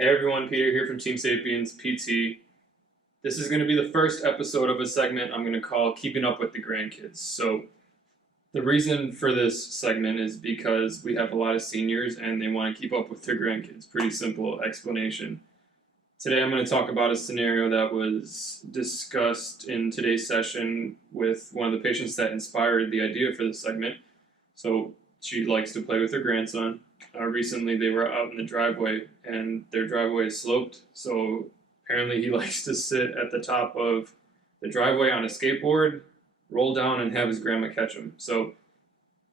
Hey everyone, Peter here from Team Sapiens PT. This is going to be the first episode of a segment I'm going to call Keeping Up with the Grandkids. So, the reason for this segment is because we have a lot of seniors and they want to keep up with their grandkids. Pretty simple explanation. Today I'm going to talk about a scenario that was discussed in today's session with one of the patients that inspired the idea for this segment. So, she likes to play with her grandson. Recently they were out in the driveway and their driveway is sloped, so apparently he likes to sit at the top of the driveway on a skateboard, roll down, and have his grandma catch him. So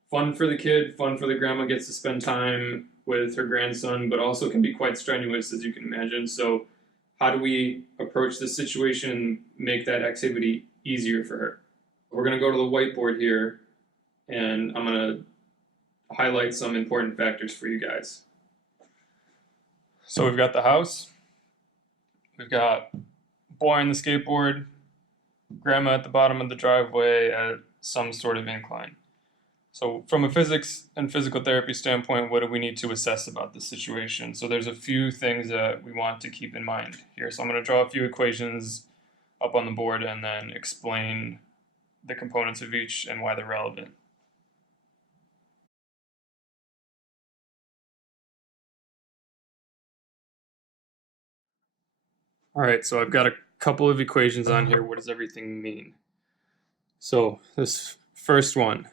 fun for the kid, fun for the grandma, gets to spend time with her grandson, but also can be quite strenuous, as you can imagine. So how do we approach this situation and make that activity easier for her? We're going to go to the whiteboard here, and I'm going to highlight some important factors for you guys. So we've got the house, we've got boy on the skateboard, grandma at the bottom of the driveway at some sort of incline. So from a physics and physical therapy standpoint, what do we need to assess about this situation? So there's a few things that we want to keep in mind here. So I'm going to draw a few equations up on the board and then explain the components of each and why they're relevant. All right, so I've got a couple of equations on here. What does everything mean? So this first one,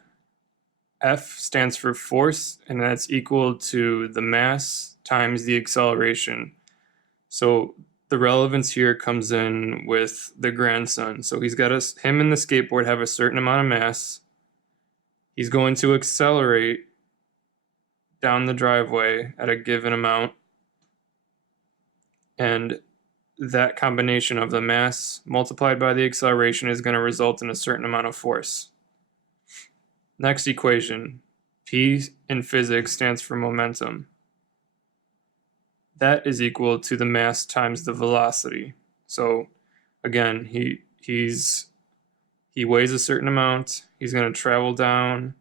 F stands for force, and that's equal to the mass times the acceleration. So the relevance here comes in with the grandson. So he's got him and the skateboard have a certain amount of mass. He's going to accelerate down the driveway at a given amount, and that combination of the mass multiplied by the acceleration is going to result in a certain amount of force. Next equation, P in physics stands for momentum. That is equal to the mass times the velocity. So again, he weighs a certain amount, he's going to travel down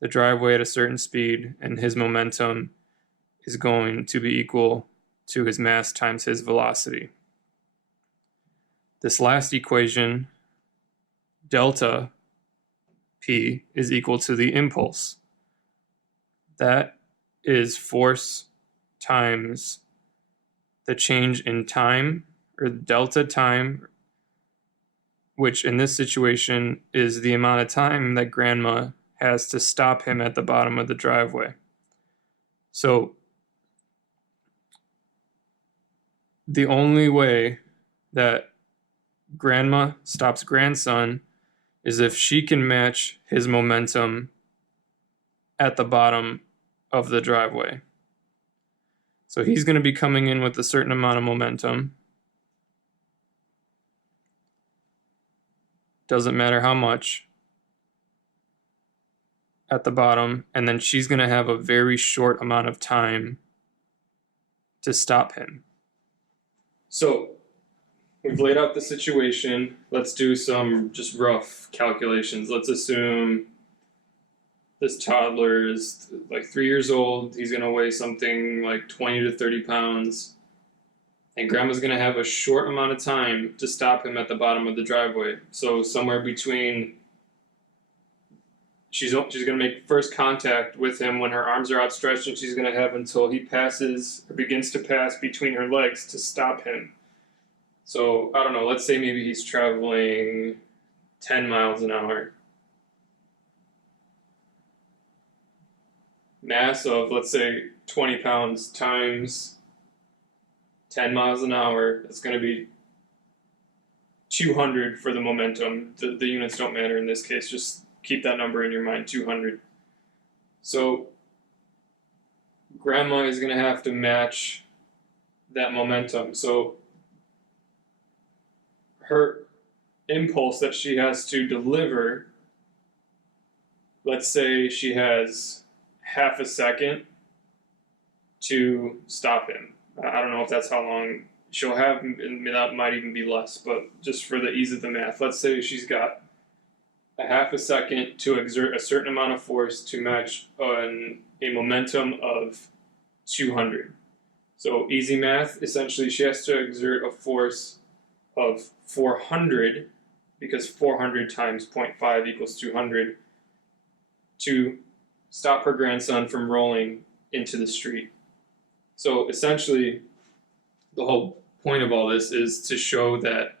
the driveway at a certain speed, and his momentum is going to be equal to his mass times his velocity. This last equation, delta P, is equal to the impulse. That is force times the change in time, or delta time, which in this situation is the amount of time that grandma has to stop him at the bottom of the driveway. So the only way that grandma stops grandson is if she can match his momentum at the bottom of the driveway. So he's going to be coming in with a certain amount of momentum. Doesn't matter how much at the bottom, and then she's going to have a very short amount of time to stop him. So we've laid out the situation. Let's do some just rough calculations. Let's assume this toddler is like 3 years old. He's going to weigh something like 20 to 30 pounds. And grandma's going to have a short amount of time to stop him at the bottom of the driveway. So somewhere between, she's going to make first contact with him when her arms are outstretched, and she's going to have until he passes or begins to pass between her legs to stop him. So, I don't know, let's say maybe he's traveling 10 miles an hour. Mass of, let's say, 20 pounds times 10 miles an hour, it's going to be 200 for the momentum. The units don't matter in this case, just keep that number in your mind, 200. So, grandma is going to have to match that momentum. So, her impulse that she has to deliver, let's say she has half a second to stop him. I don't know if that's how long she'll have, and that might even be less, but just for the ease of the math, let's say she's got a half a second to exert a certain amount of force to match a momentum of 200. So easy math, essentially she has to exert a force of 400, because 400 times 0.5 equals 200, to stop her grandson from rolling into the street. So essentially, the whole point of all this is to show that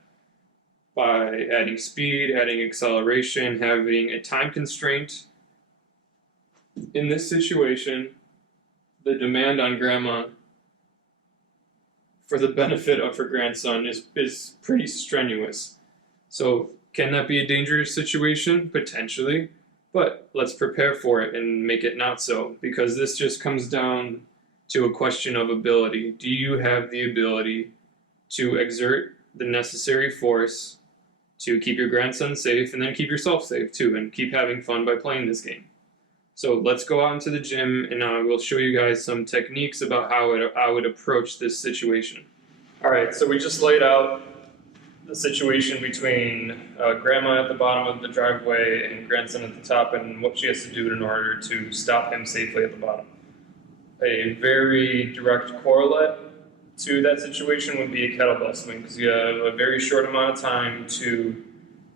by adding speed, adding acceleration, having a time constraint, in this situation, the demand on grandma for the benefit of her grandson is pretty strenuous. So can that be a dangerous situation? Potentially. But let's prepare for it and make it not so, because this just comes down to a question of ability. Do you have the ability to exert the necessary force to keep your grandson safe and then keep yourself safe too, and keep having fun by playing this game? So let's go out into the gym and I will show you guys some techniques about how I would approach this situation. Alright, so we just laid out the situation between grandma at the bottom of the driveway and grandson at the top, and what she has to do in order to stop him safely at the bottom. A very direct correlate to that situation would be a kettlebell swing, because you have a very short amount of time to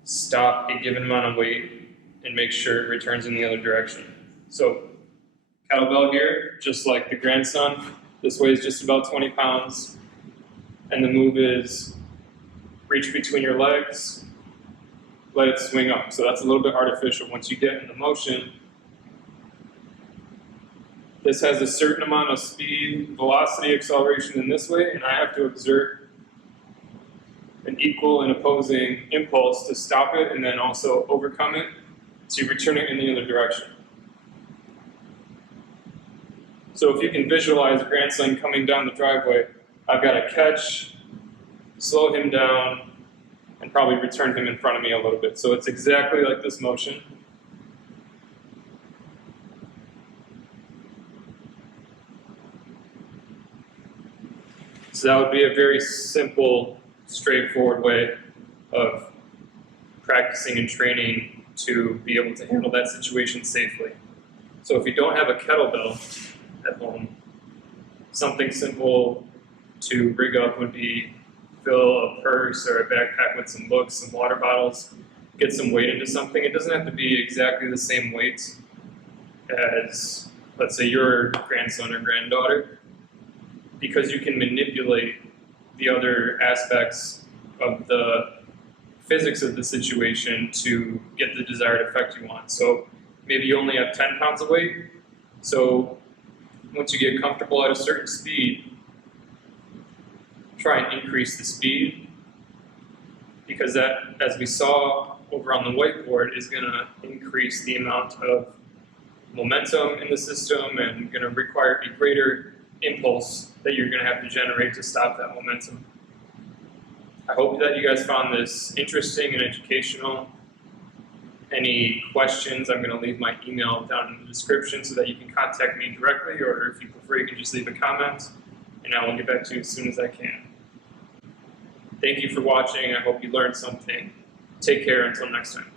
stop a given amount of weight and make sure it returns in the other direction. So kettlebell here, just like the grandson, this weighs just about 20 pounds, and the move is reach between your legs, let it swing up. So that's a little bit artificial. Once you get in the motion, this has a certain amount of speed, velocity, acceleration in this way, and I have to exert an equal and opposing impulse to stop it and then also overcome it to return it in the other direction. So if you can visualize grandson coming down the driveway, I've got to catch, slow him down, and probably return him in front of me a little bit. So it's exactly like this motion. So that would be a very simple, straightforward way of practicing and training to be able to handle that situation safely. So if you don't have a kettlebell at home, something simple to rig up would be fill a purse or a backpack with some books, some water bottles, get some weight into something. It doesn't have to be exactly the same weight as, let's say, your grandson or granddaughter, because you can manipulate the other aspects of the physics of the situation to get the desired effect you want. So maybe you only have 10 pounds of weight, so once you get comfortable at a certain speed, try and increase the speed, because that, as we saw over on the whiteboard, is going to increase the amount of momentum in the system and going to require a greater impulse that you're going to have to generate to stop that momentum. I hope that you guys found this interesting and educational. Any questions, I'm going to leave my email down in the description so that you can contact me directly, or if you prefer, you can just leave a comment and I will get back to you as soon as I can. Thank you for watching. I hope you learned something. Take care until next time.